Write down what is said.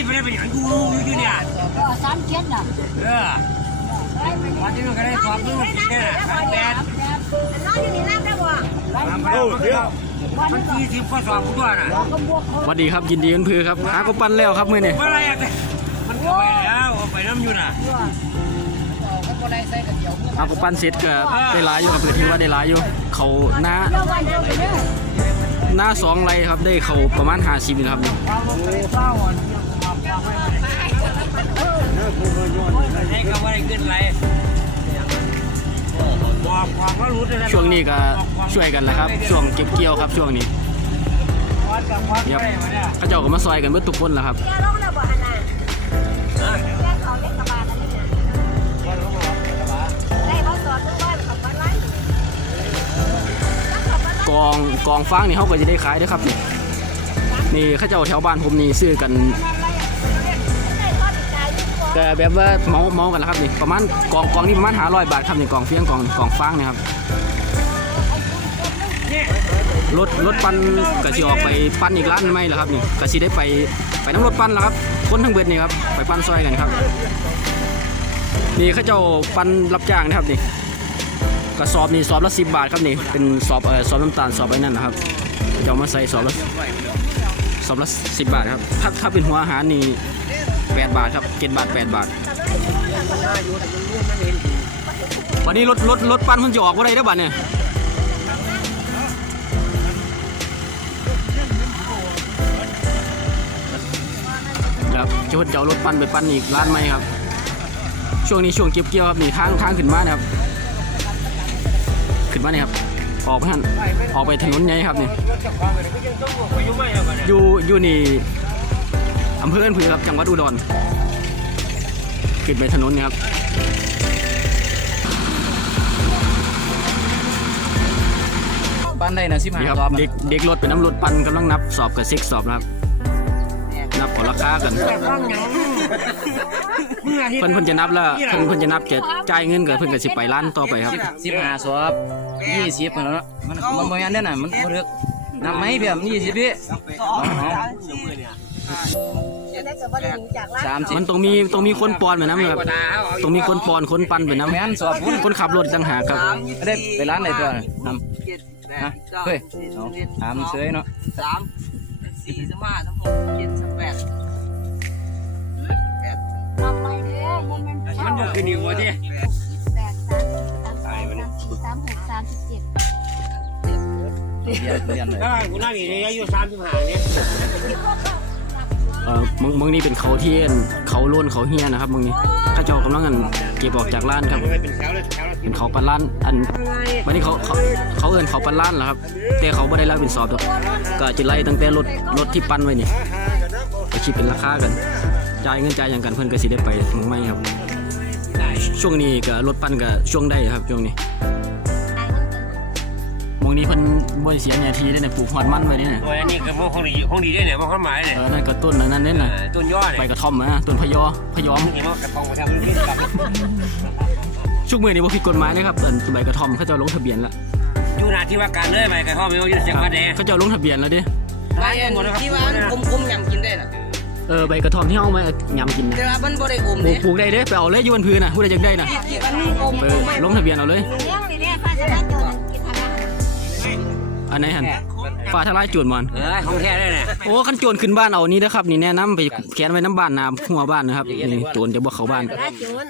ไล่ไปได้เป็นอย่างกูรู้อยู่เนี่ยก็สามเจ็ดน่ะเออวันนี้มันก็ได้สอบมึงมันติดเนี่ยสามแปดนอนอยู่นี่รับได้บ่สามแปดมันก็มันยี่สิบก็สอบกูด้วยนะก็บวกสวัสดีครับยินดีกันเพื่อครับหาก็ปั้นแล้วครับมื้อนี้เมื่อไรอะมันก็ไปแล้วไปน้ำอยู่น่ะหาก็ปั้นเสร็จก็ได้หลายอยู่ครับเพื่อที่ว่าได้หลายอยู่ เขาหน้าเจ้าวันเจ้าไปเด้อหน้าสองไรครับได้เขาประมาณ50นี่ครับนี่ ให้ก็ว่าได้ขึ้นไรบอกความว่ารู้ด้วยนะช่วงนี้ก็ช่วยกันแล้วครับ ช่วงเก็บเกี่ยวครับช่วงนี้วัดกับวัดครับได้มาเนี่ยเขาเจ้าก็มาซอยกันเบิดทุกคนแล้วครับแกร้องแล้วบ่หั่นน่ะแกเขาเล็กกระบาลอันนี้น่ะได้เขาสอนทุกวันเขาบ่ไล่กองกองฟางนี่เขาก็จะได้ขายด้วยครับ นี่นี่เขาเจ้าแถวบ้านผมนี่ซื้อกัน ก็แบบว่าเมาเมากันแล้วครับนี่ประมาณกองกองนี่ประมาณ500บาทครับนี่กองเฟียงกองกองฟางนี่ครับรถรถปั้นก็สิออกไปปั้นอีกร้านไหมล่ะครับนี่ก็สิได้ไปไปน้ำรถปั้นแล้วครับคนทั้งเบิดนี่ครับไปปั้นซอยกันครับนี่เขาเจ้าปั้นรับจ้างนะครับนี่กระสอบนี่สอบละ10บาทครับนี่เป็นสอบเอ่อสอบน้ำตาลสอบไอ้นั่นนะครับจะเอามาใส่สอบละสอบละ10บาทครับถ้าถ้าเป็นหัวอาหารนี่ 8 บาทครับ7บาท8บาท วันนี้รถรถรถปั้นมันจะออกว่าไรได้บัดเนี่ยครับจะเพิ่นจะเอารถปั้นไปปั้นอีกร้านไหมครับ ช่วงนี้ช่วงเก็บเกี่ยวครับนี่ทางทางขึ้นมานะครับ ขึ้นมาเนี่ยครับออกไปหันออกไปถนนใหญ่ครับนี่รถจักรวาลก็ยังไงไม่เอาไปเนี่ยอยู่อยู่นี่ อำเภอเอนผือครับ จังหวัดอุดรขึ้นไปถนนเนี่ยครับบ้านได้นะสิบห้านี่ครับรอบเด็กเด็กรถเป็นน้ำรถปั่นกำลังนับสอบกับเซ็กสอบนะครับ นับขอราคากันแต่ฟังหยังเมื่อที่เพิ่นเพิ่นจะนับแล้วเพิ่นเพิ่นจะนับจะจ่ายเงินกับเพิ่นก็สิไปร้านต่อไปครับสิบห้าสอบยี่สิบแล้วเนาะมันมันบ่ยันเด้อน่ะมันบ่เลือกนับไหมเพียมยี่สิบพี่ ได้ก็บ่ได้หนีจากร้านสามสิบมันต้องมีต้องมีคนปอนไปน้ำครับต้องมีคนปอนคนปั่นไปน้แม่นสอบพุ่นำคนขับรถต่างหากครับได้ไปร้านไหนตัวน่ะนำฮะเฮ้ยเอาถามเฉยเนาะสามสี่สามห้าสามหกเจ็ดสามแปดทำไปเด้อมันมันมันจะขึ้นอีกว่าที่แปดสามสามสองสามสี่สามหกสามสิบเจ็ดเรียนเรียนเลยถ้ากูนั่งอยู่ในอายุสามสิบห้าเนี่ย เออมึงมึงนี่เป็นเขาเที่เขาล้นเขาเฮียนะครับมึงนี่ข้าเจ้ากำลังกันเก็บออกจากร้านครับ เป็นแถวเลยแถวเป็นเขาปันร้านอันวันนี้เขาเขาเขาเอินเขาปันร้านเหรอครับ แต่เขาไม่ได้รับเป็นสอบดอกก็จะไล่ตั้งแต่รถรถที่ปั้นไว้นี่ไปคิดเป็นราคากันจ่ายเงินจ่ายอย่างกันเพื่อนก็สิได้ไปมึงไม่ครับ ช่วงนี้ก็รถปั้นก็ช่วงได้ครับช่วงนี้ งนี้เพิ่นบ่ได้เสียเนี่ยทีได้เนี่ยปลูกหอดมันไว้เนี่ยโอ้ยอันนี้ก็มองของดีของดีได้เนี่ยมองข้ามหมายเนี่ยเออนั่นก็ต้นอันนั้นเนี่ยนะต้นยอเนี่ยใบกระท่อมนะต้นพะยอพะยอม นี่มันกระทองมาทำนี่กับช่วงมือนี้บ่ผิดกฎหมายนะครับเอิ้นใบกระท่อมเขาเจะลงทะเบียนแล้วอยู่หน้าที่ว่าการเลยไปกระท่อมไม่ว่าอยู่จังวัดไหนเขาเจะลงทะเบียนแล้วดิบ้านที่ว่าคมๆยำกินได้น่ะเออใบกระท่อมที่เอามายำกินนะแต่ว่ามันบ่ได้อมปลูเด้กปลูกได้เด้ไปเอาเลยอยู่บนพื้นนะผู้ใดอยากได้นะที่มันอมไปลงทะเบียนเอาเลย เนี่ย อันไหนหันฟ้าทลายโจรมันเออของแท้ได้เนี่ยโอ้คันโจรขึ้นบ้านเอานี่นะครับนี่แนะนำไปแขวนไว้น้ำบ้านน้ำหัวบ้านนะครับนี่โจรจะบ่เข้าบ้านได้โจร